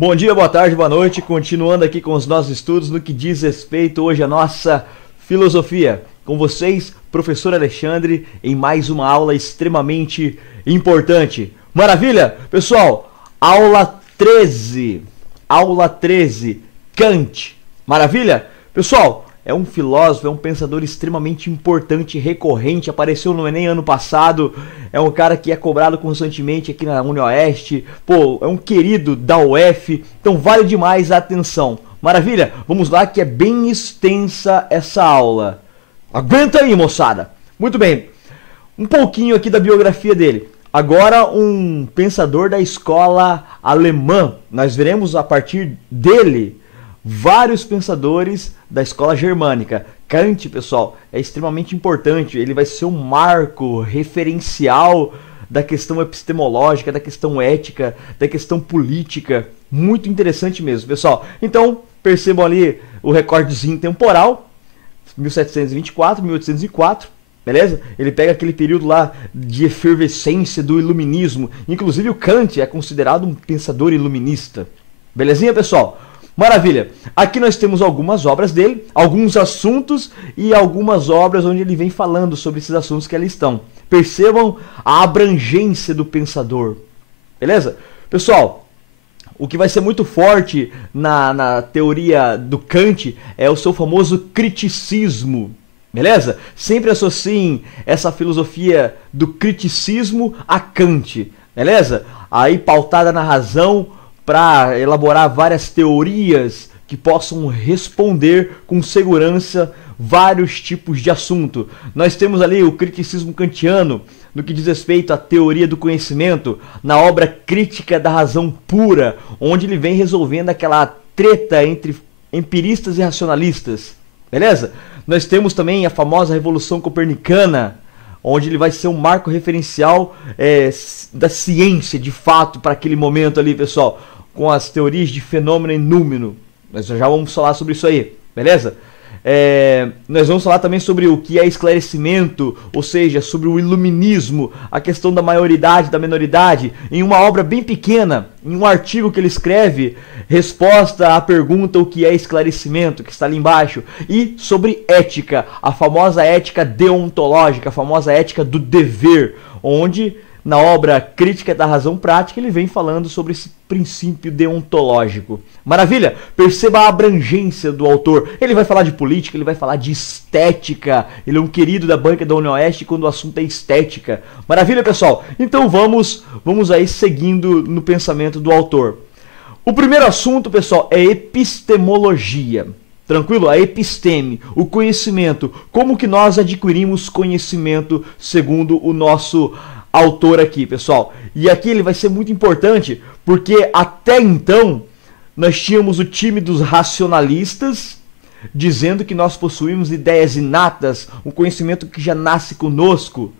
Bom dia, boa tarde, boa noite. Continuando aqui com os nossos estudos no que diz respeito hoje à nossa filosofia. Com vocês, professor Alexandre, em mais uma aula extremamente importante. Maravilha? Pessoal, aula 13. Aula 13, Kant. Maravilha? Pessoal, é um filósofo, é um pensador extremamente importante, recorrente, apareceu no Enem ano passado, é um cara que é cobrado constantemente aqui na UniOeste, pô, é um querido da UF, então vale demais a atenção. Maravilha? Vamos lá que é bem extensa essa aula. Aguenta aí, moçada! Muito bem, um pouquinho aqui da biografia dele. Agora um pensador da escola alemã, nós veremos a partir dele vários pensadores da escola germânica. Kant, pessoal, é extremamente importante, ele vai ser um marco referencial da questão epistemológica, da questão ética, da questão política, muito interessante mesmo, pessoal. Então, percebam ali o recordezinho temporal, 1724, 1804, beleza? Ele pega aquele período lá de efervescência do iluminismo, inclusive o Kant é considerado um pensador iluminista. Belezinha, pessoal? Maravilha! Aqui nós temos algumas obras dele, alguns assuntos e algumas obras onde ele vem falando sobre esses assuntos que ali estão. Percebam a abrangência do pensador. Beleza? Pessoal, o que vai ser muito forte na teoria do Kant é o seu famoso criticismo. Beleza? Sempre associem essa filosofia do criticismo a Kant. Beleza? Aí pautada na razão, para elaborar várias teorias que possam responder com segurança vários tipos de assunto. Nós temos ali o criticismo kantiano, no que diz respeito à teoria do conhecimento, na obra Crítica da Razão Pura, onde ele vem resolvendo aquela treta entre empiristas e racionalistas. Beleza? Nós temos também a famosa Revolução Copernicana, onde ele vai ser um marco referencial da ciência, de fato, para aquele momento ali, pessoal, com as teorias de fenômeno e número. Nós já vamos falar sobre isso aí, beleza? Nós vamos falar também sobre o que é esclarecimento, ou seja, sobre o iluminismo, a questão da maioridade, da minoridade, em uma obra bem pequena, em um artigo que ele escreve, resposta à pergunta o que é esclarecimento, que está ali embaixo, e sobre ética, a famosa ética deontológica, a famosa ética do dever, onde na obra Crítica da Razão Prática ele vem falando sobre esse princípio deontológico. Maravilha? Perceba a abrangência do autor. Ele vai falar de política, ele vai falar de estética. Ele é um querido da banca da UniOeste quando o assunto é estética. Maravilha, pessoal? Então vamos aí seguindo no pensamento do autor. O primeiro assunto, pessoal, é epistemologia. Tranquilo? A episteme, o conhecimento. Como que nós adquirimos conhecimento segundo o nosso autor aqui, pessoal. E aqui ele vai ser muito importante, porque até então nós tínhamos o time dos racionalistas, dizendo que nós possuímos ideias inatas, um conhecimento que já nasce conosco.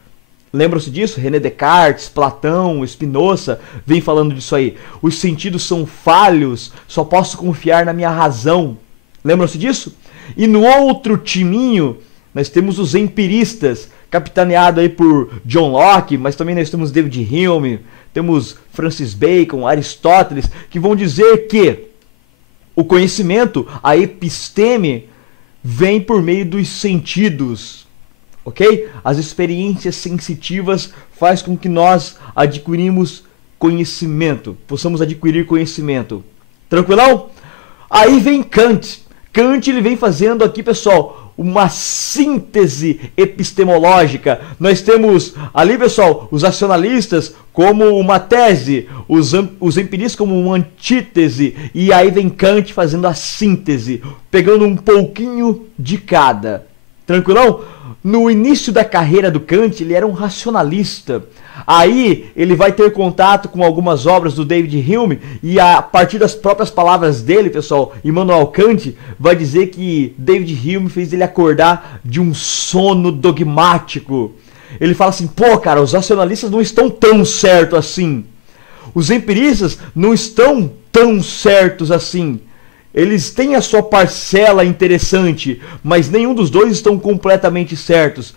Lembram-se disso? René Descartes, Platão, Spinoza, vem falando disso aí. Os sentidos são falhos, só posso confiar na minha razão. Lembram-se disso? E no outro timinho, nós temos os empiristas, capitaneado aí por John Locke, mas também nós temos David Hume, temos Francis Bacon, Aristóteles, que vão dizer que o conhecimento, a episteme, vem por meio dos sentidos, ok? As experiências sensitivas faz com que nós adquirimos conhecimento, possamos adquirir conhecimento. Tranquilão? Aí vem Kant. Kant ele vem fazendo aqui, pessoal, uma síntese epistemológica. Nós temos ali, pessoal, os racionalistas como uma tese, os empiristas como uma antítese, e aí vem Kant fazendo a síntese, pegando um pouquinho de cada. Tranquilão? No início da carreira do Kant, ele era um racionalista. Aí ele vai ter contato com algumas obras do David Hume e a partir das próprias palavras dele, pessoal, Immanuel Kant vai dizer que David Hume fez ele acordar de um sono dogmático. Ele fala assim, pô, cara, os racionalistas não estão tão certos assim. Os empiristas não estão tão certos assim. Eles têm a sua parcela interessante, mas nenhum dos dois estão completamente certos.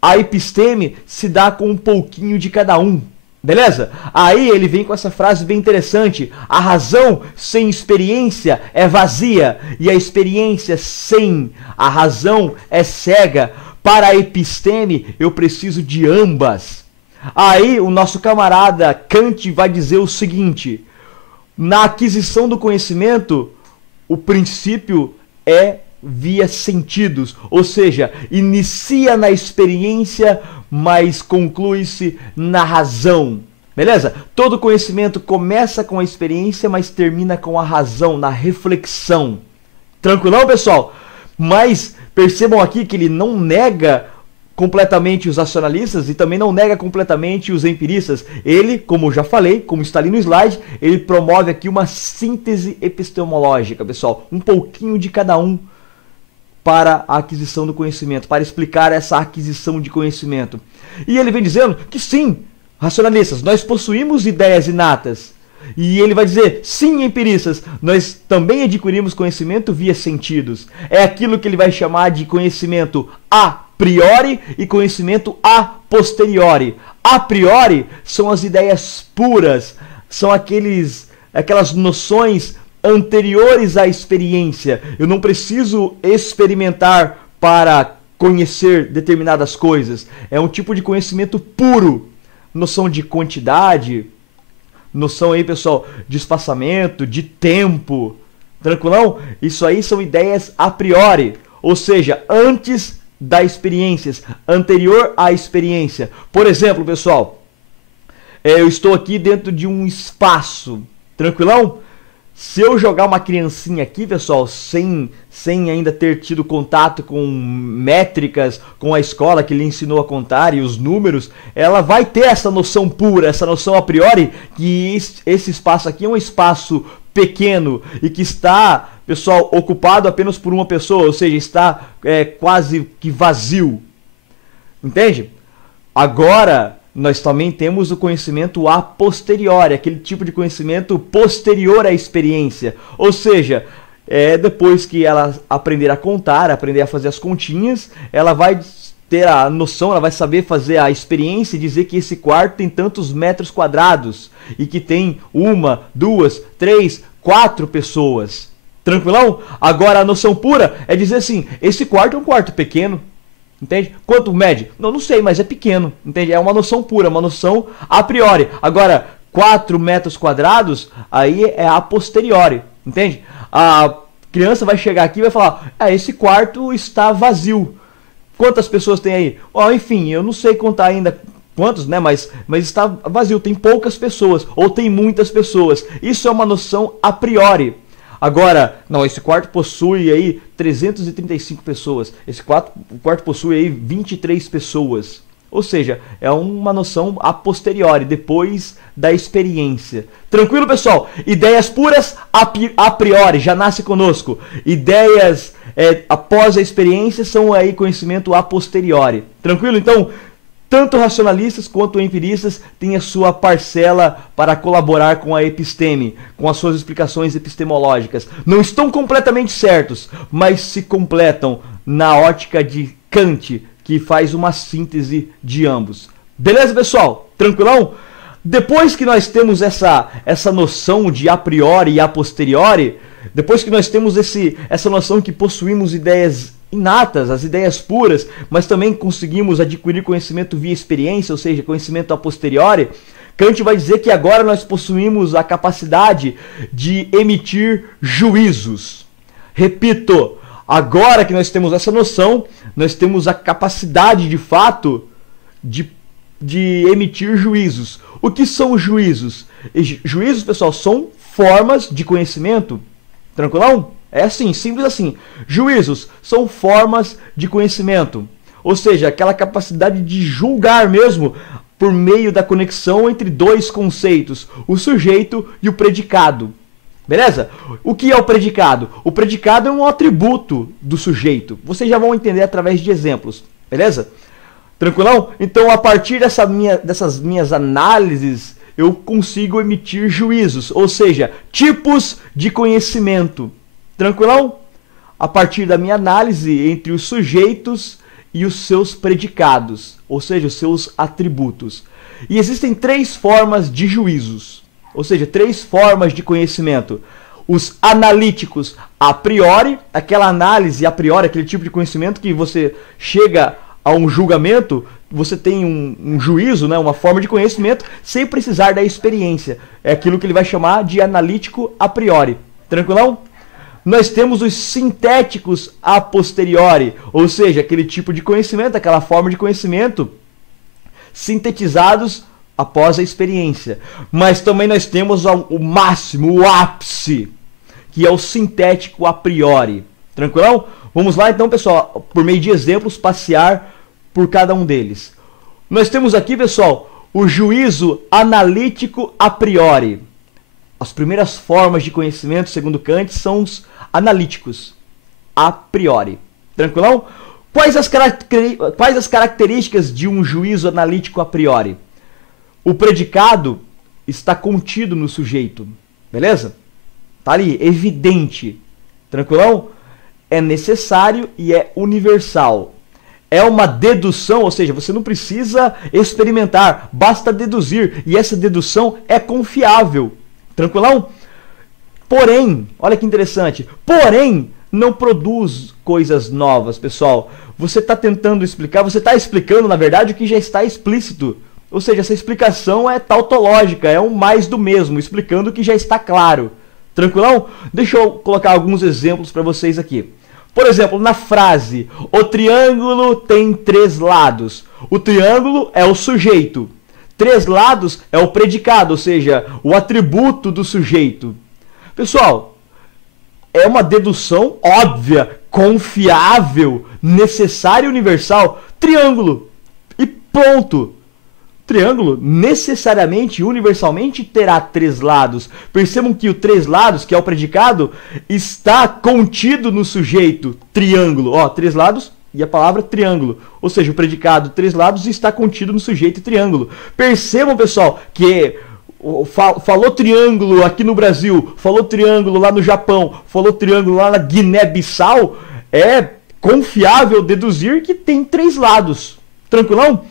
A episteme se dá com um pouquinho de cada um. Beleza? Aí ele vem com essa frase bem interessante: a razão sem experiência é vazia, e a experiência sem a razão é cega. Para a episteme, eu preciso de ambas. Aí o nosso camarada Kant vai dizer o seguinte: na aquisição do conhecimento, o princípio é via sentidos, ou seja, inicia na experiência, mas conclui-se na razão. Beleza? Todo conhecimento começa com a experiência, mas termina com a razão, na reflexão. Tranquilão, pessoal? Mas percebam aqui que ele não nega completamente os racionalistas e também não nega completamente os empiristas. Ele, como eu já falei, como está ali no slide, ele promove aqui uma síntese epistemológica, pessoal. Um pouquinho de cada um para a aquisição do conhecimento, para explicar essa aquisição de conhecimento. E ele vem dizendo que sim, racionalistas, nós possuímos ideias inatas. E ele vai dizer, sim, empiristas, nós também adquirimos conhecimento via sentidos. É aquilo que ele vai chamar de conhecimento a priori e conhecimento a posteriori. A priori são as ideias puras, são aquelas noções anteriores à experiência. Eu não preciso experimentar para conhecer determinadas coisas. É um tipo de conhecimento puro. Noção de quantidade, noção aí, pessoal, de espaçamento, de tempo. Tranquilão? Isso aí são ideias a priori, ou seja, antes da experiência, anterior à experiência. Por exemplo, pessoal, eu estou aqui dentro de um espaço. Tranquilão? Se eu jogar uma criancinha aqui, pessoal, sem ainda ter tido contato com métricas, com a escola que lhe ensinou a contar e os números, ela vai ter essa noção pura, essa noção a priori, que esse espaço aqui é um espaço pequeno e que está, pessoal, ocupado apenas por uma pessoa, ou seja, está quase que vazio. Entende? Agora, nós também temos o conhecimento a posteriori, aquele tipo de conhecimento posterior à experiência. Ou seja, depois que ela aprender a contar, aprender a fazer as continhas, ela vai ter a noção, ela vai saber fazer a experiência e dizer que esse quarto tem tantos metros quadrados e que tem 1, 2, 3, 4 pessoas. Tranquilão? Agora a noção pura é dizer assim, esse quarto é um quarto pequeno. Entende? Quanto mede? Não sei, mas é pequeno. Entende? É uma noção pura, uma noção a priori. Agora, 4 metros quadrados, aí é a posteriori. Entende? A criança vai chegar aqui e vai falar, esse quarto está vazio. Quantas pessoas tem aí? Enfim, eu não sei contar ainda quantos, né? Mas está vazio, tem poucas pessoas, ou tem muitas pessoas. Isso é uma noção a priori. Agora, não, esse quarto possui aí 335 pessoas. Esse quarto possui aí 23 pessoas. Ou seja, é uma noção a posteriori, depois da experiência. Tranquilo, pessoal? Ideias puras a priori, já nasce conosco. Ideias após a experiência são aí conhecimento a posteriori. Tranquilo? Então, tanto racionalistas quanto empiristas têm a sua parcela para colaborar com a episteme, com as suas explicações epistemológicas. Não estão completamente certos, mas se completam na ótica de Kant, que faz uma síntese de ambos. Beleza, pessoal? Tranquilão? Depois que nós temos essa noção de a priori e a posteriori, depois que nós temos essa noção que possuímos ideias inatas, as ideias puras, mas também conseguimos adquirir conhecimento via experiência, ou seja, conhecimento a posteriori, Kant vai dizer que agora nós possuímos a capacidade de emitir juízos. Repito, agora que nós temos essa noção, nós temos a capacidade de fato de emitir juízos. O que são os juízos? Juízos, pessoal, são formas de conhecimento. Tranquilão? É assim, simples assim. Juízos são formas de conhecimento. Ou seja, aquela capacidade de julgar mesmo por meio da conexão entre dois conceitos, o sujeito e o predicado. Beleza? O que é o predicado? O predicado é um atributo do sujeito. Vocês já vão entender através de exemplos. Beleza? Tranquilão? Então, a partir dessas minhas análises, eu consigo emitir juízos, ou seja, tipos de conhecimento. Tranquilão? A partir da minha análise entre os sujeitos e os seus predicados, ou seja, os seus atributos. E existem três formas de juízos, ou seja, três formas de conhecimento. Os analíticos a priori, aquela análise a priori, aquele tipo de conhecimento que você chega a um julgamento, você tem um juízo, né, uma forma de conhecimento, sem precisar da experiência. É aquilo que ele vai chamar de analítico a priori. Tranquilão? Nós temos os sintéticos a posteriori, ou seja, aquele tipo de conhecimento, aquela forma de conhecimento sintetizados após a experiência. Mas também nós temos o máximo, o ápice, que é o sintético a priori. Tranquilão? Vamos lá então, pessoal, por meio de exemplos, passear por cada um deles. Nós temos aqui, pessoal, o juízo analítico a priori. As primeiras formas de conhecimento, segundo Kant, são os analíticos a priori. Tranquilão? Quais as características de um juízo analítico a priori? O predicado está contido no sujeito. Beleza? Tá ali, evidente. Tranquilão? É necessário e é universal. É uma dedução, ou seja, você não precisa experimentar, basta deduzir. E essa dedução é confiável. Tranquilão? Porém, olha que interessante, porém, não produz coisas novas, pessoal. Você está tentando explicar, você está explicando, na verdade, o que já está explícito. Ou seja, essa explicação é tautológica, é um mais do mesmo, explicando o que já está claro. Tranquilão? Deixa eu colocar alguns exemplos para vocês aqui. Por exemplo, na frase, o triângulo tem três lados. O triângulo é o sujeito. Três lados é o predicado, ou seja, o atributo do sujeito. Pessoal, é uma dedução óbvia, confiável, necessária e universal. Triângulo. E ponto. Triângulo necessariamente e universalmente terá três lados. Percebam que o três lados, que é o predicado, está contido no sujeito triângulo. Ó, três lados e a palavra triângulo. Ou seja, o predicado três lados está contido no sujeito triângulo. Percebam, pessoal, que falou triângulo aqui no Brasil, falou triângulo lá no Japão, falou triângulo lá na Guiné-Bissau, é confiável deduzir que tem três lados. Tranquilão?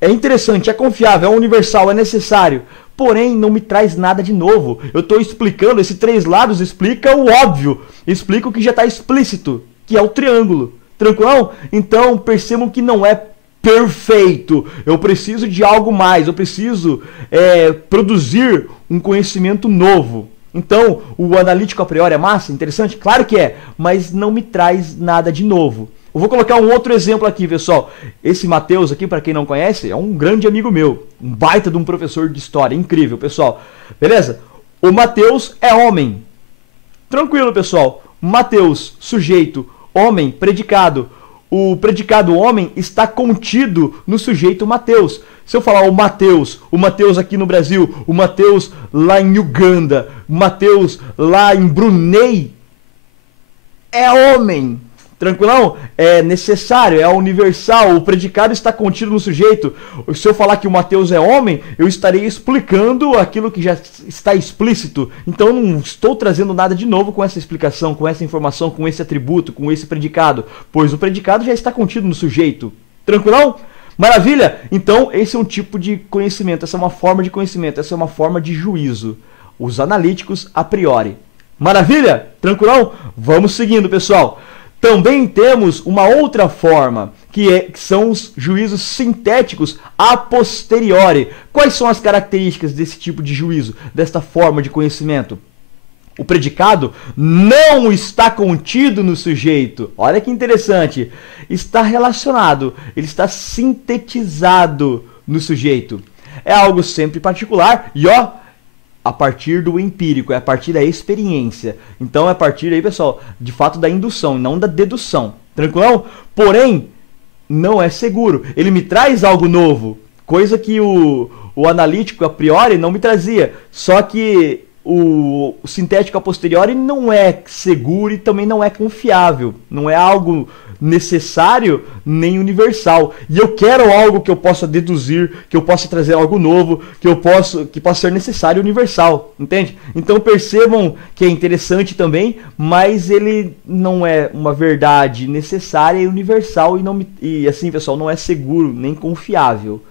É interessante, é confiável, é universal, é necessário. Porém, não me traz nada de novo. Eu estou explicando, esse três lados explica o óbvio, explica o que já está explícito, que é o triângulo. Tranquilão? Então, percebam que não é perfeito. Eu preciso de algo mais, eu preciso produzir um conhecimento novo. Então, o analítico a priori é massa? Interessante? Claro que é, mas não me traz nada de novo. Eu vou colocar um outro exemplo aqui, pessoal. Esse Matheus aqui, para quem não conhece, é um grande amigo meu. Um baita de um professor de história. Incrível, pessoal. Beleza? O Matheus é homem. Tranquilo, pessoal. Matheus, sujeito. Homem, predicado. O predicado homem está contido no sujeito Matheus. Se eu falar o Matheus aqui no Brasil, o Matheus lá em Uganda, o Matheus lá em Brunei, é homem. Tranquilão? É necessário, é universal, o predicado está contido no sujeito. Se eu falar que o Matheus é homem, eu estarei explicando aquilo que já está explícito. Então eu não estou trazendo nada de novo com essa explicação, com essa informação, com esse atributo, com esse predicado, pois o predicado já está contido no sujeito. Tranquilão? Maravilha? Então esse é um tipo de conhecimento, essa é uma forma de conhecimento, essa é uma forma de juízo. Os analíticos a priori. Maravilha? Tranquilão? Vamos seguindo, pessoal. Também temos uma outra forma, que são os juízos sintéticos a posteriori. Quais são as características desse tipo de juízo, desta forma de conhecimento? O predicado não está contido no sujeito. Olha que interessante. Está relacionado, ele está sintetizado no sujeito. É algo sempre particular e a partir do empírico, é a partir da experiência. Então é a partir aí, pessoal, de fato da indução, não da dedução. Tranquilão? Porém, não é seguro. Ele me traz algo novo, coisa que o analítico a priori não me trazia. Só que o sintético a posteriori não é seguro e também não é confiável. Não é algo necessário nem universal. E eu quero algo que eu possa deduzir, que eu possa trazer algo novo, que possa ser necessário e universal, entende? Então percebam que é interessante também, mas ele não é uma verdade necessária e universal e assim, pessoal, não é seguro nem confiável.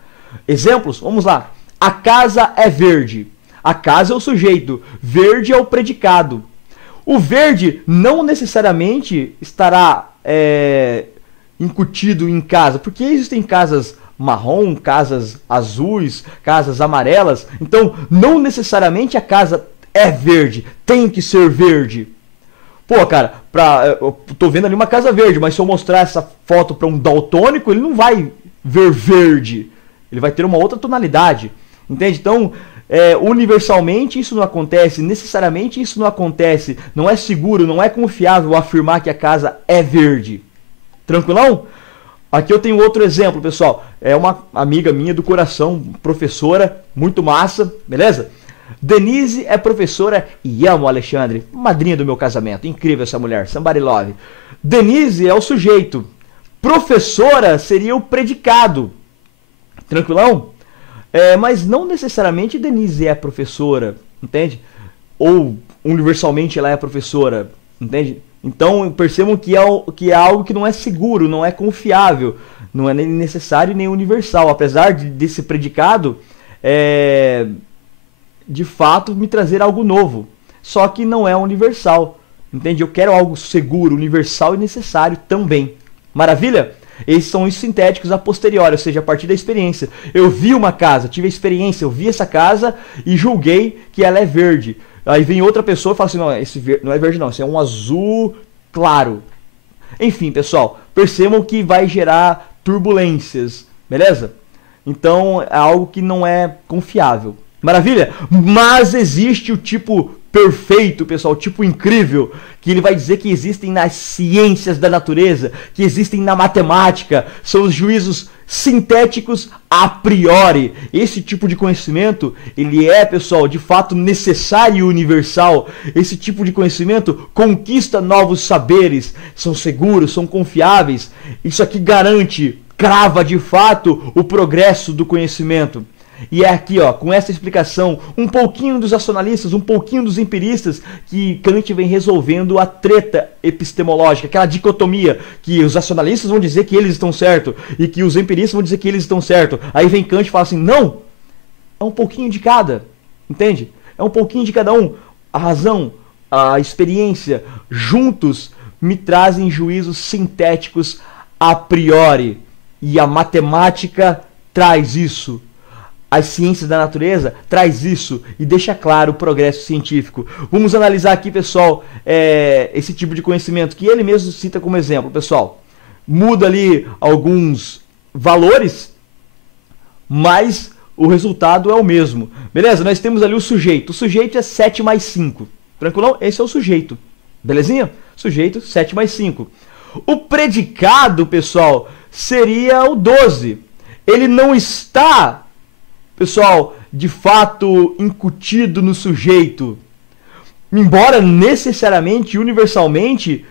Exemplos? Vamos lá. A casa é verde. A casa é o sujeito. Verde é o predicado. O verde não necessariamente estará incutido em casa, porque existem casas marrom, casas azuis, casas amarelas. Então, não necessariamente a casa é verde, tem que ser verde. Pô, cara, eu tô vendo ali uma casa verde, mas se eu mostrar essa foto para um daltônico, ele não vai ver verde. Ele vai ter uma outra tonalidade. Entende? Então, universalmente isso não acontece, necessariamente isso não acontece. Não é seguro, não é confiável afirmar que a casa é verde. Tranquilão? Aqui eu tenho outro exemplo, pessoal. É uma amiga minha do coração, professora, muito massa, beleza? Denise é professora e amo o Alexandre, madrinha do meu casamento. Incrível essa mulher, somebody love. Denise é o sujeito. Professora seria o predicado. Tranquilão? Mas não necessariamente Denise é professora, entende? Ou universalmente ela é professora, entende? Então percebam que é algo que não é seguro, não é confiável, não é nem necessário nem universal. Apesar desse predicado, de fato, me trazer algo novo. Só que não é universal, entende? Eu quero algo seguro, universal e necessário também. Maravilha? Esses são os sintéticos a posteriori, ou seja, a partir da experiência. Eu vi uma casa, tive a experiência, eu vi essa casa e julguei que ela é verde. Aí vem outra pessoa e fala assim, não, esse não é verde não, esse é um azul claro. Enfim, pessoal, percebam que vai gerar turbulências, beleza? Então é algo que não é confiável. Maravilha? Mas existe o tipo perfeito, pessoal, o tipo incrível, que ele vai dizer que existem nas ciências da natureza, que existem na matemática, são os juízos sintéticos a priori. Esse tipo de conhecimento, ele é, pessoal, de fato necessário e universal. Esse tipo de conhecimento conquista novos saberes, são seguros, são confiáveis. Isso aqui garante, crava de fato o progresso do conhecimento. E é aqui, ó, com essa explicação, um pouquinho dos racionalistas, um pouquinho dos empiristas, que Kant vem resolvendo a treta epistemológica, aquela dicotomia que os racionalistas vão dizer que eles estão certos e que os empiristas vão dizer que eles estão certos. Aí vem Kant e fala assim, não, é um pouquinho de cada, entende? É um pouquinho de cada um. A razão, a experiência, juntos me trazem juízos sintéticos a priori. E a matemática traz isso. As ciências da natureza traz isso e deixa claro o progresso científico. Vamos analisar aqui, pessoal, esse tipo de conhecimento que ele mesmo cita como exemplo, pessoal. Muda ali alguns valores, mas o resultado é o mesmo. Beleza? Nós temos ali o sujeito. O sujeito é 7 mais 5. Tranquilão? Esse é o sujeito. Belezinha? Sujeito, 7 mais 5. O predicado, pessoal, seria o 12. Ele não está, pessoal, de fato incutido no sujeito. Embora necessariamente, universalmente,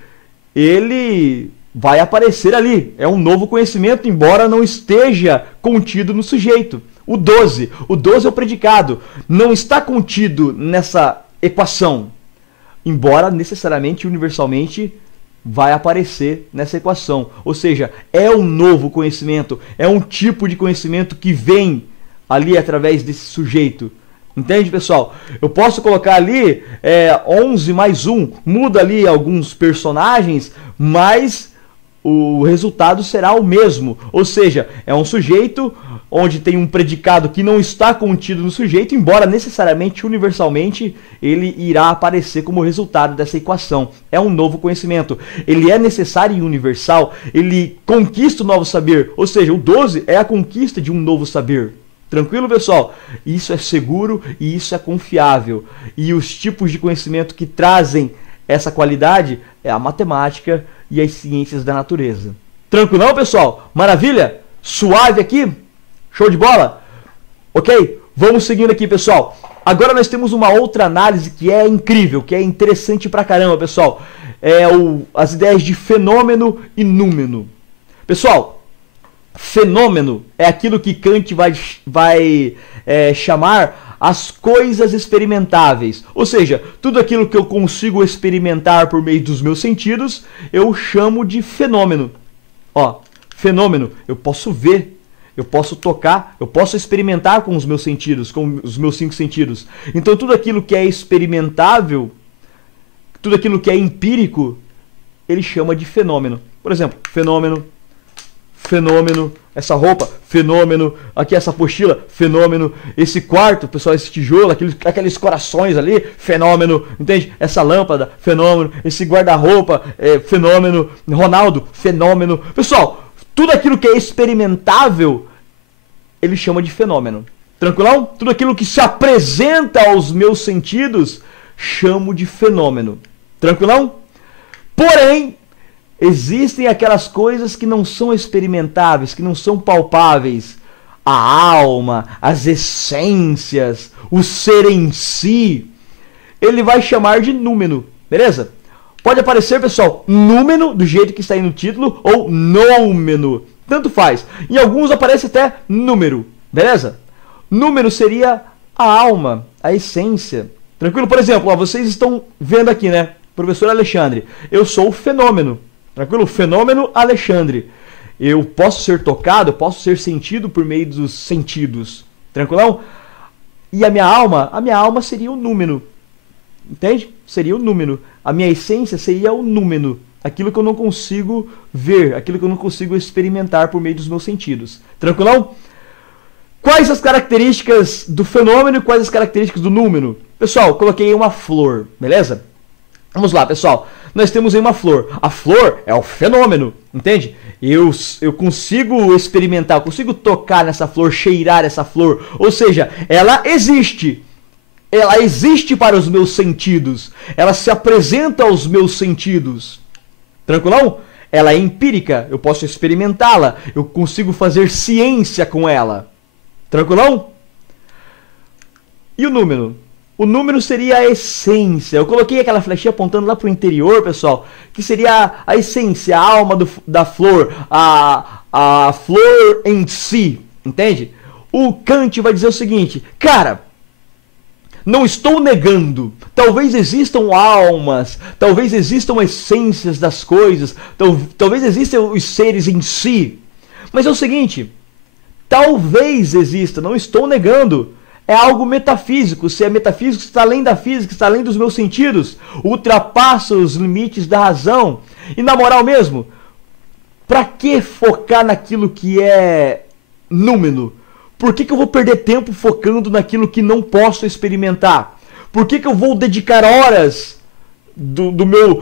ele vai aparecer ali. É um novo conhecimento, embora não esteja contido no sujeito. O 12. O 12 é o predicado. Não está contido nessa equação. Embora necessariamente, universalmente, vai aparecer nessa equação. Ou seja, é um novo conhecimento. É um tipo de conhecimento que vem ali através desse sujeito. Entende, pessoal? Eu posso colocar ali 11 mais 1, muda ali alguns personagens, mas o resultado será o mesmo. Ou seja, é um sujeito onde tem um predicado que não está contido no sujeito, embora necessariamente, universalmente, ele irá aparecer como resultado dessa equação. É um novo conhecimento. Ele é necessário e universal, ele conquista um novo saber. Ou seja, o 12 é a conquista de um novo saber. Tranquilo, pessoal? Isso é seguro e isso é confiável. E os tipos de conhecimento que trazem essa qualidade é a matemática e as ciências da natureza. Tranquilão, pessoal? Maravilha? Suave aqui? Show de bola? Ok? Vamos seguindo aqui, pessoal. Agora nós temos uma outra análise que é incrível, que é interessante pra caramba, pessoal. As ideias de fenômeno e númeno. Pessoal, fenômeno é aquilo que Kant vai chamar as coisas experimentáveis. Ou seja, tudo aquilo que eu consigo experimentar por meio dos meus sentidos, eu chamo de fenômeno. Ó, fenômeno, eu posso ver, Eu posso tocar, eu posso experimentar com os meus sentidos, com os meus 5 sentidos. Então tudo aquilo que é experimentável, tudo aquilo que é empírico, ele chama de fenômeno. Por exemplo, fenômeno, fenômeno, essa roupa, fenômeno, aqui essa apostila, fenômeno, esse quarto, pessoal, esse tijolo, aqueles corações ali, fenômeno, entende? Essa lâmpada, fenômeno, esse guarda-roupa, fenômeno, Ronaldo, fenômeno. Pessoal, tudo aquilo que é experimentável, ele chama de fenômeno. Tranquilão? Tudo aquilo que se apresenta aos meus sentidos, chamo de fenômeno. Tranquilão? Porém, existem aquelas coisas que não são experimentáveis, que não são palpáveis. A alma, as essências, o ser em si, ele vai chamar de númeno, beleza? Pode aparecer, pessoal, númeno, do jeito que está aí no título, ou noumeno, tanto faz. Em alguns aparece até número, beleza? Número seria a alma, a essência. Tranquilo? Por exemplo, ó, vocês estão vendo aqui, né? Professor Alexandre, eu sou o fenômeno. Tranquilo? Fenômeno Alexandre. Eu posso ser tocado, eu posso ser sentido por meio dos sentidos. Tranquilão? E a minha alma seria o número. Entende? Seria o número. A minha essência seria o número. Aquilo que eu não consigo ver, aquilo que eu não consigo experimentar por meio dos meus sentidos. Tranquilão? Quais as características do fenômeno e quais as características do número? Pessoal, coloquei uma flor, beleza? Vamos lá, pessoal. Nós temos aí uma flor. A flor é o fenômeno, entende? Eu consigo experimentar, eu consigo tocar nessa flor, cheirar essa flor. Ou seja, ela existe. Ela existe para os meus sentidos. Ela se apresenta aos meus sentidos. Tranquilão? Ela é empírica. Eu posso experimentá-la. Eu consigo fazer ciência com ela. Tranquilão? E o número? O número seria a essência. Eu coloquei aquela flechinha apontando lá para o interior, pessoal, que seria a essência, a alma da flor, a flor em si, entende? O Kant vai dizer o seguinte, cara, não estou negando, talvez existam almas, talvez existam essências das coisas, talvez existam os seres em si, mas é o seguinte, talvez exista, não estou negando. É algo metafísico. Se é metafísico, está além da física, está além dos meus sentidos. Ultrapassa os limites da razão. E na moral mesmo, para que focar naquilo que é número? Por que eu vou perder tempo focando naquilo que não posso experimentar? Por que eu vou dedicar horas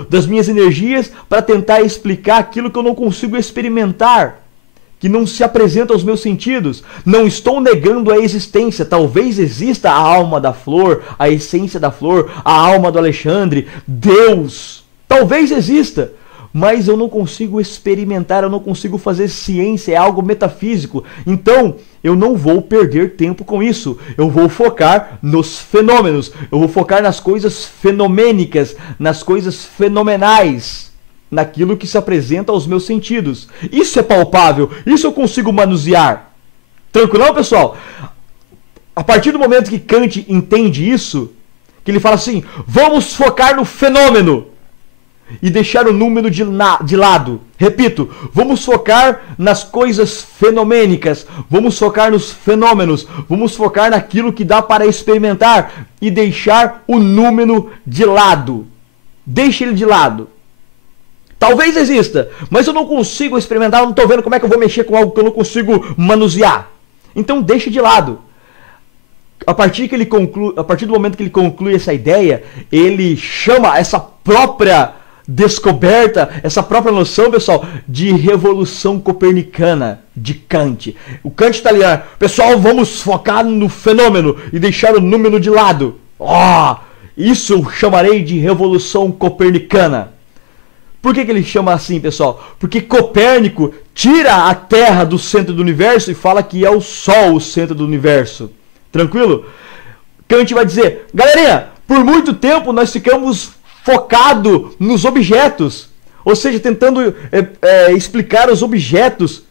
das minhas energias para tentar explicar aquilo que eu não consigo experimentar? Que não se apresenta aos meus sentidos. Não estou negando a existência. Talvez exista a alma da flor, a essência da flor, a alma do Alexandre, Deus. Talvez exista. Mas eu não consigo experimentar, eu não consigo fazer ciência, é algo metafísico. Então, eu não vou perder tempo com isso. Eu vou focar nos fenômenos. Eu vou focar nas coisas fenomênicas, nas coisas fenomenais. Naquilo que se apresenta aos meus sentidos. Isso é palpável, isso eu consigo manusear. Tranquilão, pessoal? A partir do momento que Kant entende isso, que ele fala assim, vamos focar no fenômeno e deixar o número de lado. Repito, vamos focar nas coisas fenomênicas, vamos focar nos fenômenos, vamos focar naquilo que dá para experimentar e deixar o número de lado. Deixe ele de lado. Talvez exista, mas eu não consigo experimentar, eu não estou vendo como é que eu vou mexer com algo que eu não consigo manusear. Então deixe de lado. A partir do momento que ele conclui essa ideia, ele chama essa própria descoberta, essa própria noção, pessoal, de revolução copernicana de Kant. O Kant está ali, pessoal, vamos focar no fenômeno e deixar o número de lado. Isso eu chamarei de revolução copernicana. Por que ele chama assim, pessoal? Porque Copérnico tira a Terra do centro do universo e fala que é o Sol o centro do universo. Tranquilo? Kant vai dizer, galerinha, por muito tempo nós ficamos focados nos objetos. Ou seja, tentando explicar os objetos.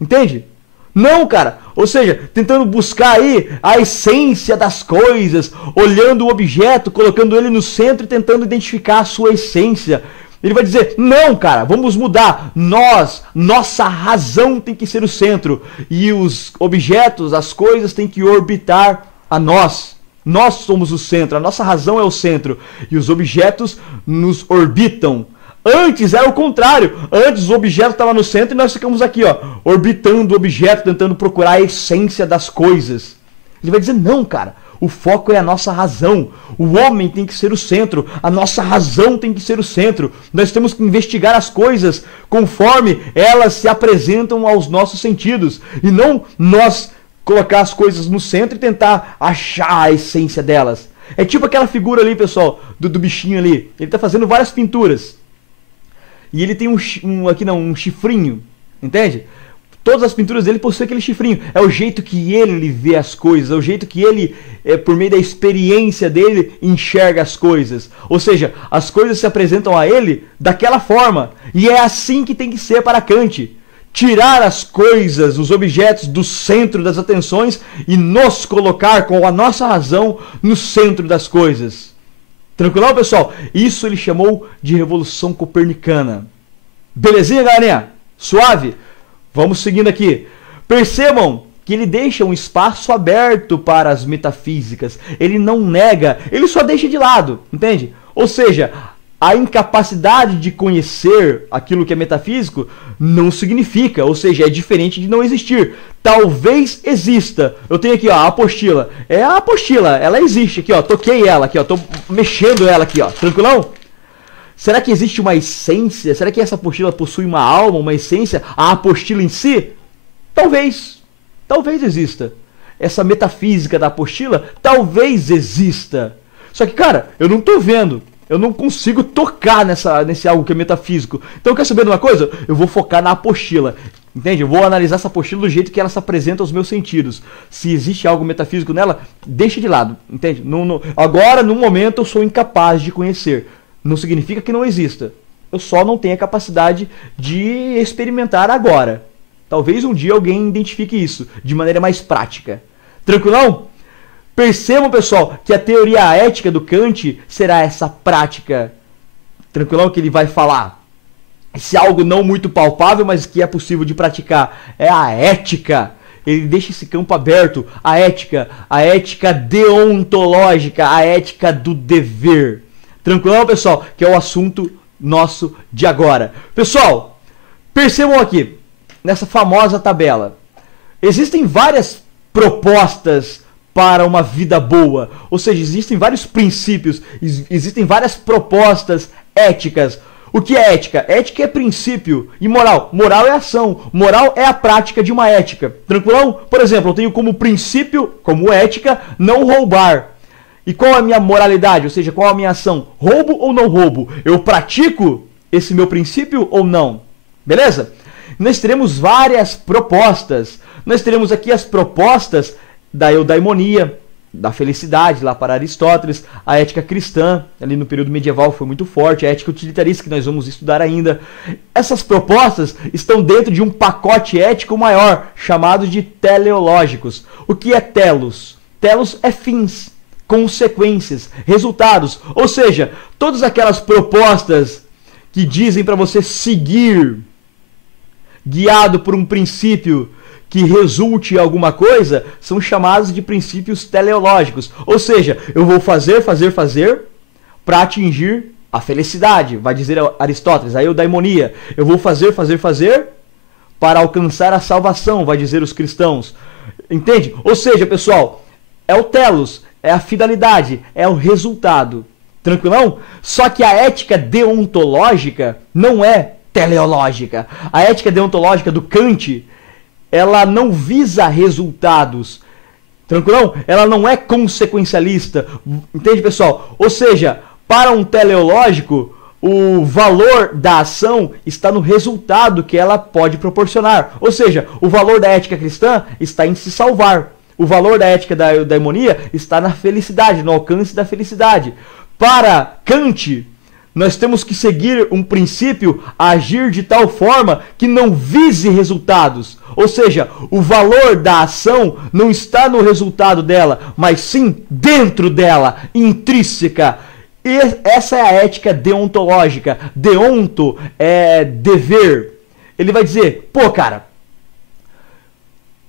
Entende? Não, cara. Ou seja, tentando buscar aí a essência das coisas, olhando o objeto, colocando ele no centro e tentando identificar a sua essência. Ele vai dizer, não, cara, vamos mudar. Nossa razão tem que ser o centro. E os objetos, as coisas têm que orbitar a nós. Nós somos o centro, a nossa razão é o centro. E os objetos nos orbitam. Antes era o contrário. Antes o objeto estava no centro e nós ficamos aqui, ó, orbitando o objeto, tentando procurar a essência das coisas. Ele vai dizer, não, cara. O foco é a nossa razão. O homem tem que ser o centro. A nossa razão tem que ser o centro. Nós temos que investigar as coisas conforme elas se apresentam aos nossos sentidos. E não nós colocar as coisas no centro e tentar achar a essência delas. É tipo aquela figura ali, pessoal, do bichinho ali. Ele está fazendo várias pinturas. E ele tem um chifrinho. Entende? Todas as pinturas dele possuem aquele chifrinho. É o jeito que ele vê as coisas. É o jeito que ele, por meio da experiência dele, enxerga as coisas. Ou seja, as coisas se apresentam a ele daquela forma. E é assim que tem que ser para Kant. Tirar as coisas, os objetos do centro das atenções e nos colocar com a nossa razão no centro das coisas. Tranquilo, pessoal? Isso ele chamou de Revolução Copernicana. Belezinha, galerinha? Suave? Vamos seguindo aqui. Percebam que ele deixa um espaço aberto para as metafísicas. Ele não nega, ele só deixa de lado, entende? Ou seja, a incapacidade de conhecer aquilo que é metafísico não significa, ou seja, é diferente de não existir. Talvez exista. Eu tenho aqui, ó, a apostila. É a apostila, ela existe aqui, ó. Toquei ela aqui, ó. Tô mexendo ela aqui, ó. Tranquilão? Será que existe uma essência? Será que essa apostila possui uma alma, uma essência? A apostila em si? Talvez. Talvez exista. Essa metafísica da apostila, talvez exista. Só que, cara, eu não tô vendo. Eu não consigo tocar nesse algo que é metafísico. Então, quer saber de uma coisa? Eu vou focar na apostila. Entende? Eu vou analisar essa apostila do jeito que ela se apresenta aos meus sentidos. Se existe algo metafísico nela, deixa de lado. Entende? Agora, no momento, eu sou incapaz de conhecer. Não significa que não exista. Eu só não tenho a capacidade de experimentar agora. Talvez um dia alguém identifique isso de maneira mais prática. Tranquilão? Percebam, pessoal, que a teoria ética do Kant será essa prática. Tranquilão que ele vai falar. Esse algo não muito palpável, mas que é possível de praticar. É a ética. Ele deixa esse campo aberto. A ética deontológica, a ética do dever. Tranquilão, pessoal? Que é o assunto nosso de agora. Pessoal, percebam aqui, nessa famosa tabela, existem várias propostas para uma vida boa. Ou seja, existem vários princípios, existem várias propostas éticas. O que é ética? Ética é princípio. E moral? Moral é ação. Moral é a prática de uma ética. Tranquilão? Por exemplo, eu tenho como princípio, como ética, não roubar. E qual é a minha moralidade? Ou seja, qual é a minha ação? Roubo ou não roubo? Eu pratico esse meu princípio ou não? Beleza? Nós teremos várias propostas. Nós teremos aqui as propostas da eudaimonia, da felicidade, lá para Aristóteles, a ética cristã, ali no período medieval foi muito forte, a ética utilitarista, que nós vamos estudar ainda. Essas propostas estão dentro de um pacote ético maior, chamado de teleológicos. O que é telos? Telos é fins, consequências, resultados. Ou seja, todas aquelas propostas que dizem para você seguir, guiado por um princípio que resulte em alguma coisa, são chamados de princípios teleológicos. Ou seja, eu vou fazer para atingir a felicidade, vai dizer Aristóteles, a eudaimonia. Eu vou fazer para alcançar a salvação, vai dizer os cristãos. Entende? Ou seja, pessoal, é o telos, é a finalidade, é o resultado. Tranquilão? Só que a ética deontológica não é teleológica. A ética deontológica do Kant, ela não visa resultados. Tranquilão? Ela não é consequencialista. Entende, pessoal? Ou seja, para um teleológico, o valor da ação está no resultado que ela pode proporcionar. Ou seja, o valor da ética cristã está em se salvar. O valor da ética da eudaimonia está na felicidade, no alcance da felicidade. Para Kant, nós temos que seguir um princípio, agir de tal forma que não vise resultados. Ou seja, o valor da ação não está no resultado dela, mas sim dentro dela, intrínseca, E essa é a ética deontológica. Deonto é dever. Ele vai dizer, pô, cara,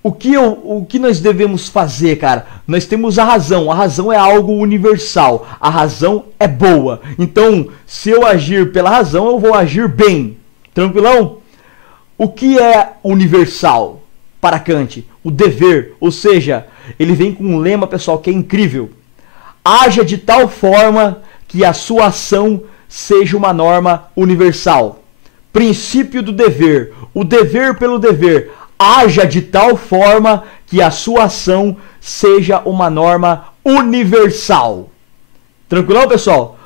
o que nós devemos fazer, cara? Nós temos a razão. A razão é algo universal. A razão é boa. Então, se eu agir pela razão, eu vou agir bem. Tranquilão? O que é universal para Kant? O dever. Ou seja, ele vem com um lema, pessoal, que é incrível. Haja de tal forma que a sua ação seja uma norma universal. Princípio do dever. O dever pelo dever. Haja de tal forma que a sua ação seja uma norma universal. Tranquilão, pessoal?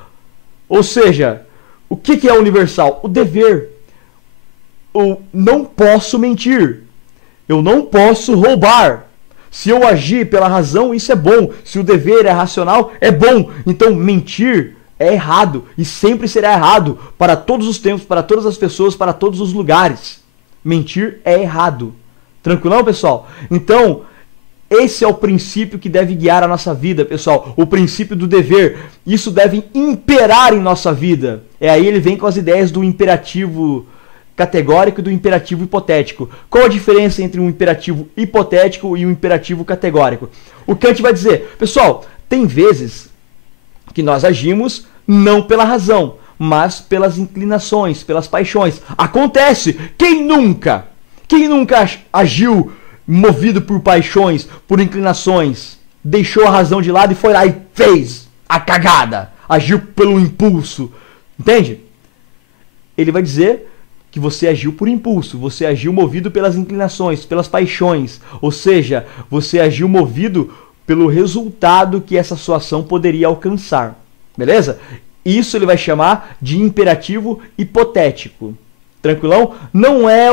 Ou seja, o que é universal? O dever. Eu não posso mentir. Eu não posso roubar. Se eu agir pela razão, isso é bom. Se o dever é racional, é bom. Então, mentir é errado. E sempre será errado. Para todos os tempos, para todas as pessoas, para todos os lugares. Mentir é errado. Tranquilão, pessoal? Então, esse é o princípio que deve guiar a nossa vida, pessoal. O princípio do dever. Isso deve imperar em nossa vida. Aí ele vem com as ideias do imperativo categórico e do imperativo hipotético. Qual a diferença entre um imperativo hipotético e um imperativo categórico? O Kant vai dizer, pessoal, tem vezes que nós agimos não pela razão, mas pelas inclinações, pelas paixões. Acontece! Quem nunca agiu movido por paixões, por inclinações, deixou a razão de lado e foi lá e fez a cagada, agiu pelo impulso, entende? Ele vai dizer que você agiu por impulso, você agiu movido pelas inclinações, pelas paixões, ou seja, você agiu movido pelo resultado que essa sua ação poderia alcançar, beleza? Isso ele vai chamar de imperativo hipotético, tranquilão? Não é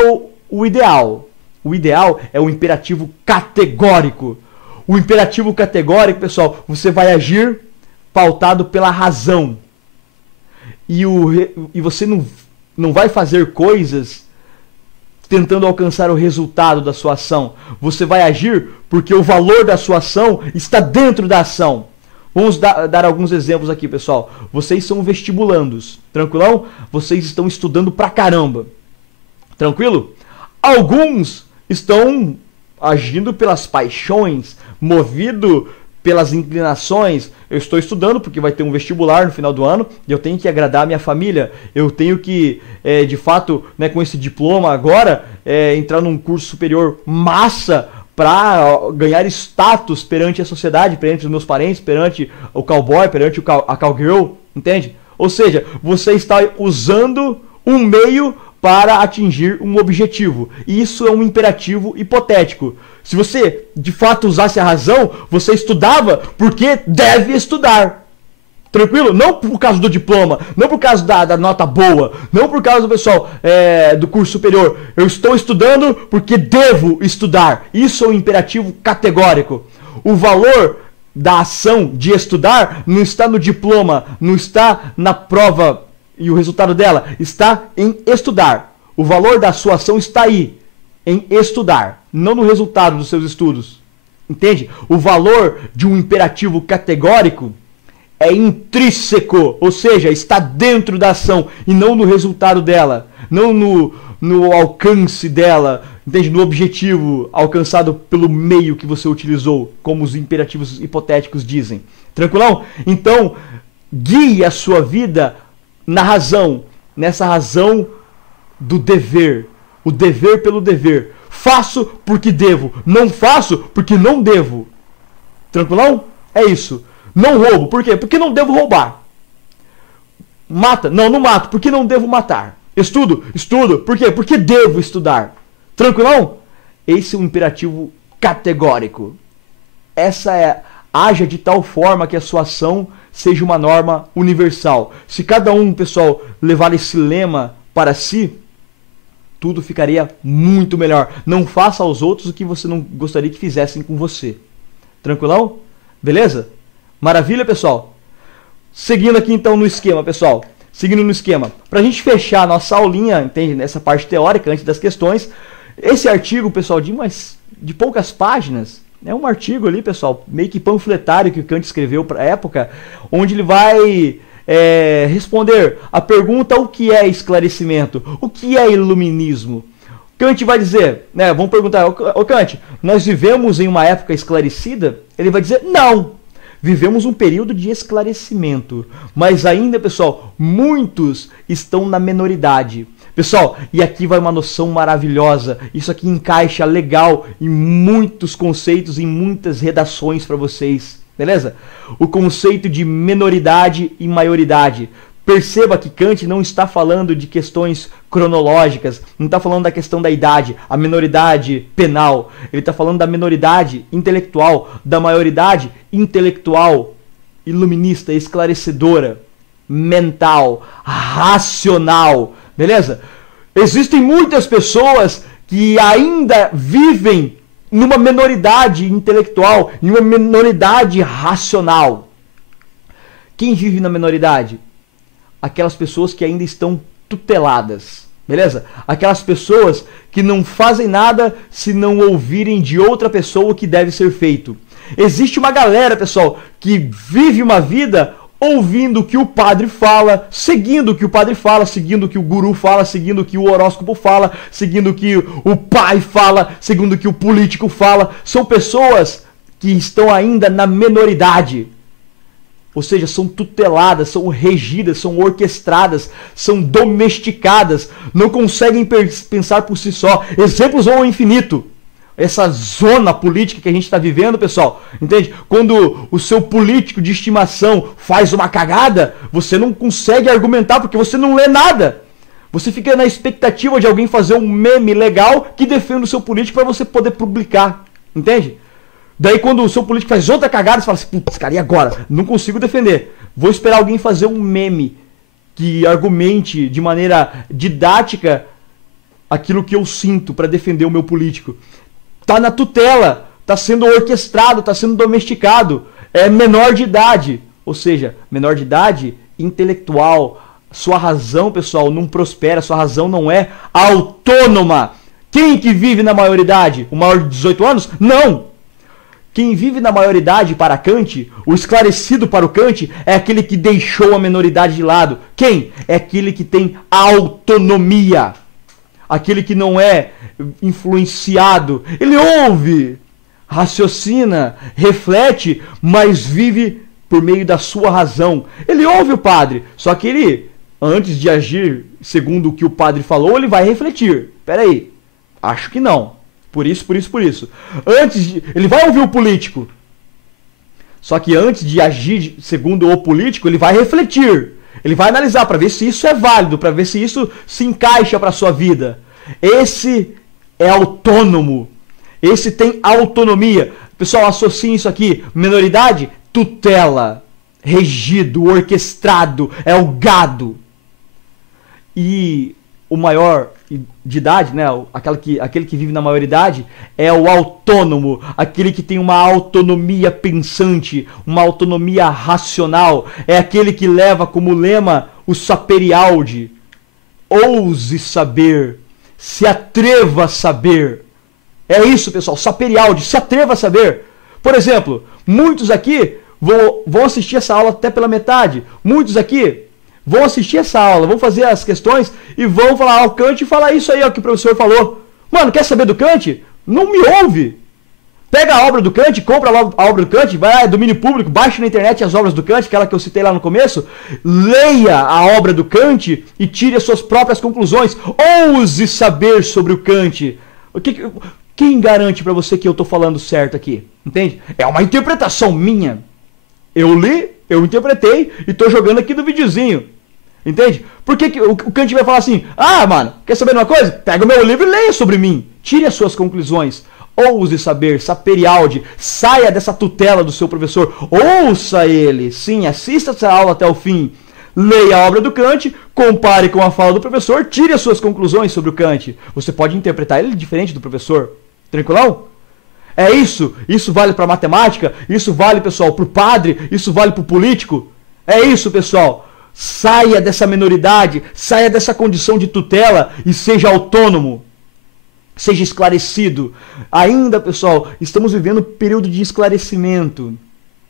o ideal. O ideal é o imperativo categórico. O imperativo categórico, pessoal, você vai agir pautado pela razão. E você não vai fazer coisas tentando alcançar o resultado da sua ação. Você vai agir porque o valor da sua ação está dentro da ação. Vamos dar alguns exemplos aqui, pessoal. Vocês são vestibulandos, tranquilão? Vocês estão estudando pra caramba. Tranquilo? Alguns estão agindo pelas paixões, movido pelas inclinações. Eu estou estudando porque vai ter um vestibular no final do ano e eu tenho que agradar a minha família. Eu tenho que, de fato, né, com esse diploma agora, entrar num curso superior massa para ganhar status perante a sociedade, perante os meus parentes, perante o cowboy, perante a cowgirl, entende? Ou seja, você está usando um meio para atingir um objetivo. E isso é um imperativo hipotético. Se você, de fato, usasse a razão, você estudava porque deve estudar. Tranquilo? Não por causa do diploma, não por causa da nota boa, não por causa do pessoal do curso superior. Eu estou estudando porque devo estudar. Isso é um imperativo categórico. O valor da ação de estudar não está no diploma, não está na prova e o resultado dela, está em estudar. O valor da sua ação está aí, em estudar, não no resultado dos seus estudos. Entende? O valor de um imperativo categórico é intrínseco, ou seja, está dentro da ação e não no resultado dela, não no alcance dela, entende? No objetivo alcançado pelo meio que você utilizou, como os imperativos hipotéticos dizem. Tranquilão? Então, guie a sua vida na razão, nessa razão do dever, o dever pelo dever. Faço porque devo, não faço porque não devo. Tranquilão? É isso. Não roubo, por quê? Porque não devo roubar. Mata? Não, não mato, porque não devo matar. Estudo? Estudo, por quê? Porque devo estudar. Tranquilão? Esse é um imperativo categórico. Essa é, haja de tal forma que a sua ação seja uma norma universal. Se cada um, pessoal, levar esse lema para si, tudo ficaria muito melhor. Não faça aos outros o que você não gostaria que fizessem com você. Tranquilão? Beleza? Maravilha, pessoal? Seguindo aqui então no esquema, pessoal. Seguindo no esquema. Para a gente fechar a nossa aulinha, entende? Nessa parte teórica, antes das questões. Esse artigo, pessoal, de poucas páginas, é um artigo ali, pessoal, meio que panfletário que o Kant escreveu para a época, onde ele vai responder a pergunta: o que é esclarecimento? O que é iluminismo? Kant vai dizer, né, vamos perguntar: ô Kant, nós vivemos em uma época esclarecida? Ele vai dizer: não, vivemos um período de esclarecimento, mas ainda, pessoal, muitos estão na minoridade. Pessoal, e aqui vai uma noção maravilhosa. Isso aqui encaixa legal em muitos conceitos, em muitas redações para vocês, beleza? O conceito de minoridade e maioridade. Perceba que Kant não está falando de questões cronológicas, não está falando da questão da idade, a minoridade penal. Ele está falando da minoridade intelectual, da maioridade intelectual, iluminista, esclarecedora, mental, racional. Beleza? Existem muitas pessoas que ainda vivem numa minoridade intelectual, em uma minoridade racional. Quem vive na minoridade? Aquelas pessoas que ainda estão tuteladas. Beleza? Aquelas pessoas que não fazem nada se não ouvirem de outra pessoa o que deve ser feito. Existe uma galera, pessoal, que vive uma vida ouvindo o que o padre fala, seguindo o que o padre fala, seguindo o que o guru fala, seguindo o que o horóscopo fala, seguindo o que o pai fala, seguindo o que o político fala. São pessoas que estão ainda na minoridade. Ou seja, são tuteladas, são regidas, são orquestradas, são domesticadas, não conseguem pensar por si só. Exemplos ao infinito. Essa zona política que a gente está vivendo, pessoal, entende? Quando o seu político de estimação faz uma cagada, você não consegue argumentar porque você não lê nada. Você fica na expectativa de alguém fazer um meme legal que defenda o seu político para você poder publicar, entende? Daí quando o seu político faz outra cagada, você fala assim: putz, cara, e agora? Não consigo defender. Vou esperar alguém fazer um meme que argumente de maneira didática aquilo que eu sinto para defender o meu político. Tá na tutela, tá sendo orquestrado, tá sendo domesticado, é menor de idade, ou seja, menor de idade intelectual. Sua razão, pessoal, não prospera, sua razão não é autônoma. Quem que vive na maioridade? O maior de 18 anos? Não! Quem vive na maioridade para Kant, o esclarecido para o Kant, é aquele que deixou a minoridade de lado. Quem? É aquele que tem autonomia. Aquele que não é influenciado. Ele ouve, raciocina, reflete, mas vive por meio da sua razão. Ele ouve o padre, só que ele, antes de agir segundo o que o padre falou, ele vai refletir. Peraí, acho que não. Por isso. Ele vai ouvir o político. Só que antes de agir segundo o político, ele vai refletir. Ele vai analisar para ver se isso é válido, para ver se isso se encaixa para a sua vida. Esse é autônomo. Esse tem autonomia. Pessoal, associem isso aqui. Minoridade, tutela. Regido, orquestrado. É o gado. E o maior de idade, né, aquele que vive na maioridade, é o autônomo, aquele que tem uma autonomia pensante, uma autonomia racional, é aquele que leva como lema o saperialdi: ouse saber, se atreva a saber. É isso, pessoal, saperialdi, se atreva a saber. Por exemplo, muitos aqui vão assistir essa aula até pela metade, muitos aqui vão assistir essa aula, vão fazer as questões e vão falar: o Kant fala isso aí, ó, que o professor falou. Mano, quer saber do Kant? Não me ouve. Pega a obra do Kant, compra a obra do Kant, vai lá, é domínio público, baixa na internet as obras do Kant, aquela que eu citei lá no começo, leia a obra do Kant e tire as suas próprias conclusões. Ouse saber sobre o Kant. Quem garante pra você que eu tô falando certo aqui? Entende? É uma interpretação minha. Eu li, eu interpretei e tô jogando aqui no videozinho. Entende? Por que o Kant vai falar assim: ah, mano, quer saber de uma coisa? Pega o meu livro e leia sobre mim. Tire as suas conclusões. Ouse saber, saperialdi. Saia dessa tutela do seu professor. Ouça ele. Sim, assista essa aula até o fim. Leia a obra do Kant, compare com a fala do professor, tire as suas conclusões sobre o Kant. Você pode interpretar ele diferente do professor. Tranquilão? É isso. Isso vale para matemática, isso vale, pessoal, para o padre, isso vale para o político. É isso, pessoal. Saia dessa minoridade, saia dessa condição de tutela e seja autônomo. Seja esclarecido. Ainda, pessoal, estamos vivendo um período de esclarecimento.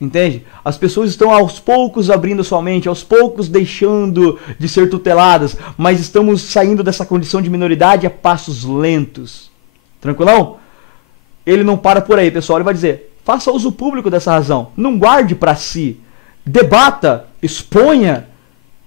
Entende? As pessoas estão aos poucos abrindo sua mente, aos poucos deixando de ser tuteladas, mas estamos saindo dessa condição de minoridade a passos lentos. Tranquilão? Ele não para por aí, pessoal. Ele vai dizer, faça uso público dessa razão. Não guarde para si. Debata, exponha,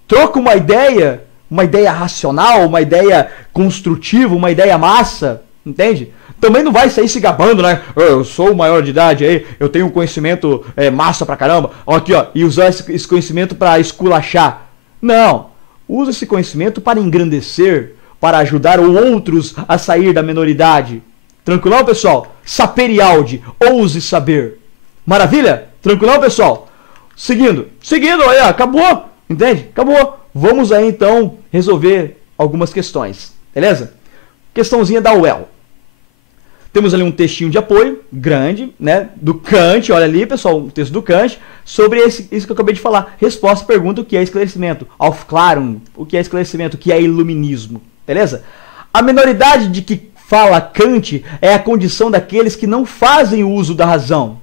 troca uma ideia racional, uma ideia construtiva, uma ideia massa. Entende? Também não vai sair se gabando, né? Eu sou maior de idade aí, eu tenho um conhecimento massa pra caramba. Aqui, ó, e usar esse conhecimento pra esculachar. Não. Usa esse conhecimento para engrandecer, para ajudar outros a sair da minoridade. Tranquilão, pessoal? Saperialdi, ouse saber. Maravilha? Tranquilão, pessoal? Seguindo, aí, ó, acabou. Entende? Acabou. Vamos aí, então, resolver algumas questões. Beleza? Questãozinha da UEL. Temos ali um textinho de apoio, grande, né, do Kant, olha ali, pessoal, um texto do Kant, sobre isso que eu acabei de falar. Resposta, pergunta, o que é esclarecimento? Aufklärung, o que é esclarecimento? O que é iluminismo? Beleza? A minoridade de que fala Kant é a condição daqueles que não fazem uso da razão.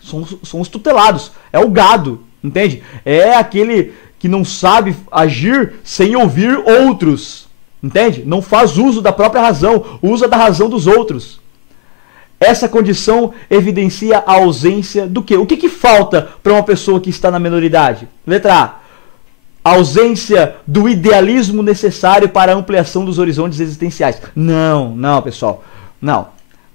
São os tutelados, é o gado, entende? É aquele que não sabe agir sem ouvir outros, entende? Não faz uso da própria razão, usa da razão dos outros. Essa condição evidencia a ausência do quê? O que falta para uma pessoa que está na minoridade? Letra A. Ausência do idealismo necessário para a ampliação dos horizontes existenciais. Não, pessoal.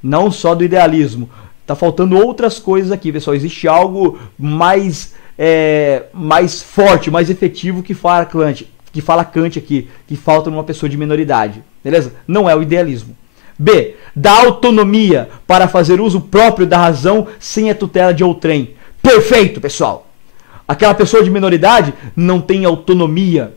Não só do idealismo. Está faltando outras coisas aqui, pessoal. Existe algo mais forte, mais efetivo que fala Kant aqui, que falta numa pessoa de minoridade. Beleza? Não é o idealismo. B. Da autonomia para fazer uso próprio da razão sem a tutela de outrem. Perfeito, pessoal! Aquela pessoa de minoridade não tem autonomia.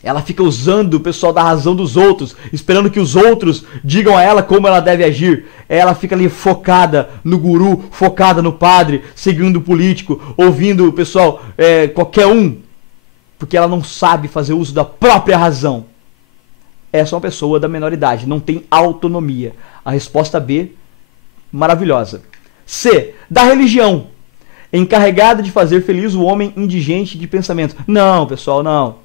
Ela fica usando o pessoal da razão dos outros, esperando que os outros digam a ela como ela deve agir. Ela fica ali focada no guru, focada no padre, seguindo o político, ouvindo o pessoal, qualquer um, porque ela não sabe fazer uso da própria razão. Essa é uma pessoa da menoridade, não tem autonomia. A resposta B, maravilhosa. C, da religião, encarregada de fazer feliz o homem indigente de pensamento. Não, pessoal, não.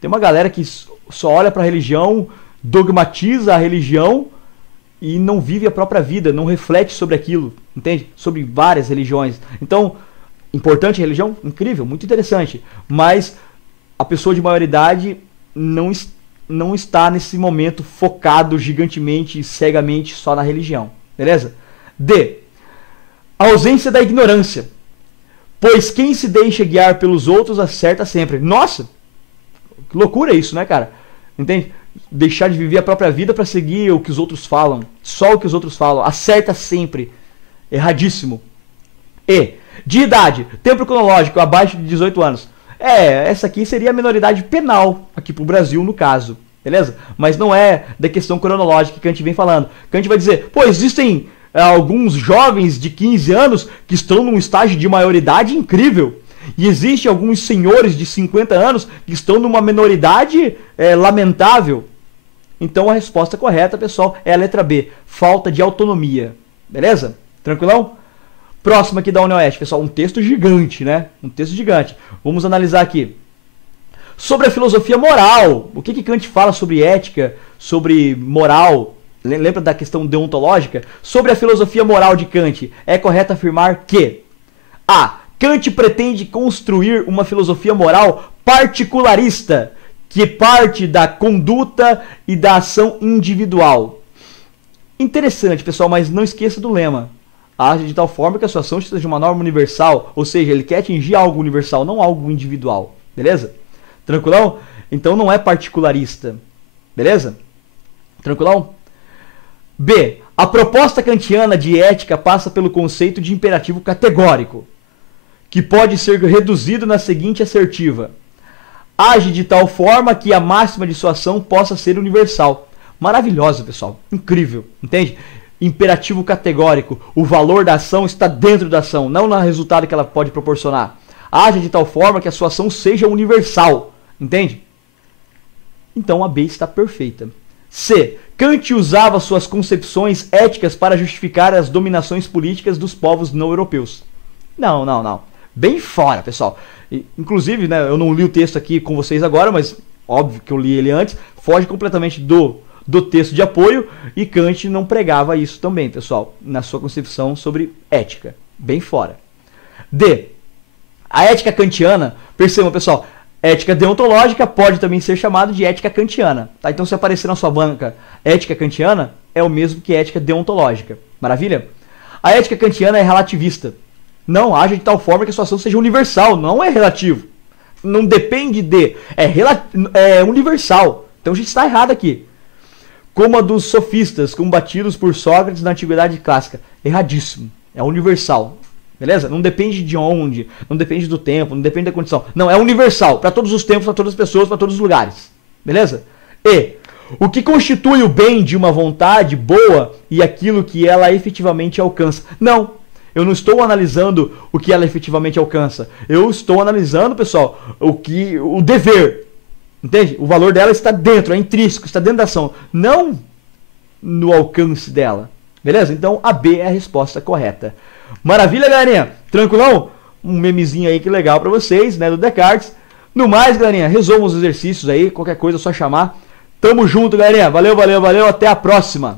Tem uma galera que só olha para a religião, dogmatiza a religião e não vive a própria vida, não reflete sobre aquilo, entende? Sobre várias religiões. Então, importante a religião? Incrível, muito interessante. Mas a pessoa de maioridade não está nesse momento focado gigantemente e cegamente só na religião. Beleza? D. A ausência da ignorância. Pois quem se deixa guiar pelos outros acerta sempre. Nossa! Que loucura isso, né, cara? Entende? Deixar de viver a própria vida para seguir o que os outros falam. Só o que os outros falam. Acerta sempre. Erradíssimo. E. De idade. Tempo cronológico abaixo de 18 anos. Essa aqui seria a minoridade penal, aqui pro Brasil, no caso. Beleza? Mas não é da questão cronológica que Kant vem falando. Kant vai dizer, pô, existem alguns jovens de 15 anos que estão num estágio de maioridade incrível. E existem alguns senhores de 50 anos que estão numa minoridade lamentável. Então a resposta correta, pessoal, é a letra B. Falta de autonomia. Beleza? Tranquilão? Próximo aqui da UniOeste, pessoal. Um texto gigante, né? Um texto gigante. Vamos analisar aqui. Sobre a filosofia moral. O que Kant fala sobre ética, sobre moral? Lembra da questão deontológica? Sobre a filosofia moral de Kant, é correto afirmar que A. Kant pretende construir uma filosofia moral particularista, que parte da conduta e da ação individual. Interessante, pessoal, mas não esqueça do lema. Age de tal forma que a sua ação seja uma norma universal, ou seja, ele quer atingir algo universal, não algo individual. Beleza? Tranquilão? Então não é particularista. Beleza? Tranquilão? B. A proposta kantiana de ética passa pelo conceito de imperativo categórico, que pode ser reduzido na seguinte assertiva: age de tal forma que a máxima de sua ação possa ser universal. Maravilhoso, pessoal. Incrível. Entende? Imperativo categórico. O valor da ação está dentro da ação, não no resultado que ela pode proporcionar. Age de tal forma que a sua ação seja universal. Entende? Então a B está perfeita. C. Kant usava suas concepções éticas para justificar as dominações políticas dos povos não europeus. Não. Bem fora, pessoal. Inclusive, né, eu não li o texto aqui com vocês agora, mas óbvio que eu li ele antes. Foge completamente do texto de apoio, e Kant não pregava isso também, pessoal, na sua concepção sobre ética. Bem fora. D. A ética kantiana, percebam, pessoal, ética deontológica pode também ser chamada de ética kantiana. Tá? Então, se aparecer na sua banca ética kantiana, é o mesmo que ética deontológica. Maravilha? A ética kantiana é relativista. Não age de tal forma que a situação seja universal, não é relativo. Não depende de, é universal. Então a gente está errado aqui. Como a dos sofistas combatidos por Sócrates na antiguidade clássica. Erradíssimo. É universal. Beleza? Não depende de onde, não depende do tempo, não depende da condição. Não, é universal. Para todos os tempos, para todas as pessoas, para todos os lugares. Beleza? E o que constitui o bem de uma vontade boa e aquilo que ela efetivamente alcança? Não. Eu não estou analisando o que ela efetivamente alcança. Eu estou analisando, pessoal, o dever. Entende? O valor dela está dentro, é intrínseco, está dentro da ação. Não no alcance dela. Beleza? Então a B é a resposta correta. Maravilha, galerinha? Tranquilão? Um memezinho aí que legal pra vocês, né? Do Descartes. No mais, galerinha, resolvam os exercícios aí. Qualquer coisa é só chamar. Tamo junto, galerinha. Valeu, valeu, valeu. Até a próxima.